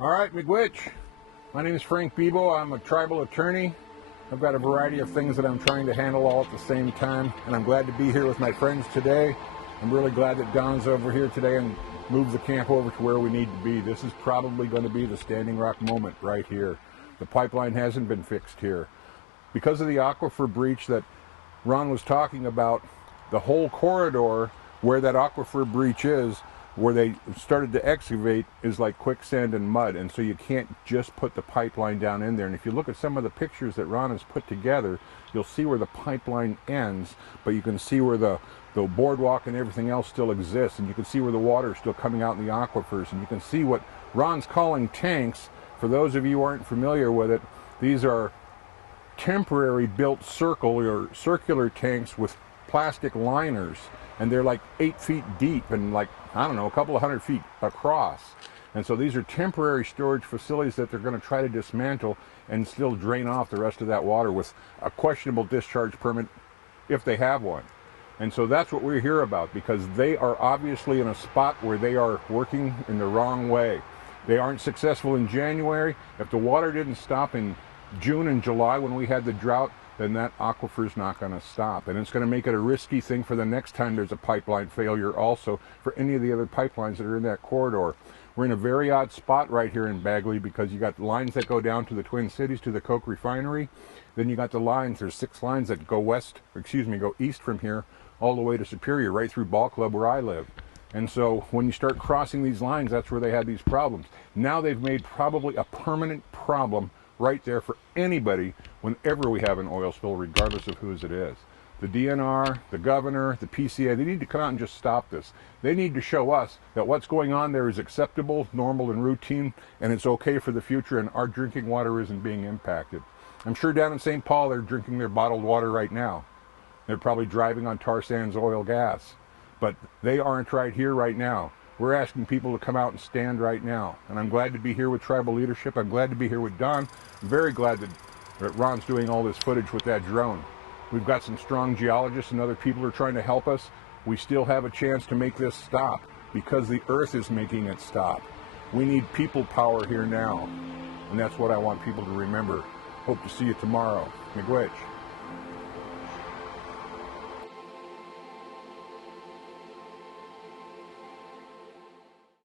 All right, Miigwech. My name is Frank BIBEAU. I'm a tribal attorney. I've got a variety of things that I'm trying to handle all at the same time, and I'm glad to be here with my friends today. I'm really glad that Don's over here today and moved the camp over to where we need to be. This is probably going to be the Standing Rock moment right here. The pipeline hasn't been fixed here. Because of the aquifer breach that Ron was talking about, the whole corridor where that aquifer breach is, where they started to excavate, is like quicksand and mud, and so you can't just put the pipeline down in there. And if you look at some of the pictures that Ron has put together, you'll see where the pipeline ends, but you can see where the boardwalk and everything else still exists, and you can see where the water is still coming out in the aquifers, and you can see what Ron's calling tanks. For those of you who aren't familiar with it, these are temporary built circular tanks with plastic liners, and they're like 8 feet deep and like, I don't know, a couple of 100 feet across. And so these are temporary storage facilities that they're going to try to dismantle and still drain off the rest of that water with a questionable discharge permit if they have one. And so that's what we're here about, because they are obviously in a spot where they are working in the wrong way. They aren't successful in January. If the water didn't stop in June and July when we had the drought, then that aquifer is not going to stop. And it's going to make it a risky thing for the next time there's a pipeline failure, also for any of the other pipelines that are in that corridor. We're in a very odd spot right here in Bagley, because you got lines that go down to the Twin Cities, to the Coke refinery. Then you got the lines, there's 6 lines that go go east from here all the way to Superior, right through Ball Club where I live. And so when you start crossing these lines, that's where they had these problems. Now they've made probably a permanent problem right there for anybody whenever we have an oil spill, regardless of whose it is. The DNR, the governor, the PCA, they need to come out and just stop this. They need to show us that what's going on there is acceptable, normal, and routine, and it's okay for the future, and our drinking water isn't being impacted. I'm sure down in St. Paul they're drinking their bottled water right now. They're probably driving on tar sands, oil, gas. But they aren't right here right now. We're asking people to come out and stand right now. And I'm glad to be here with tribal leadership. I'm glad to be here with Don. I'm very glad that Ron's doing all this footage with that drone. We've got some strong geologists and other people who are trying to help us. We still have a chance to make this stop, because the earth is making it stop. We need people power here now. And that's what I want people to remember. Hope to see you tomorrow. Miigwech.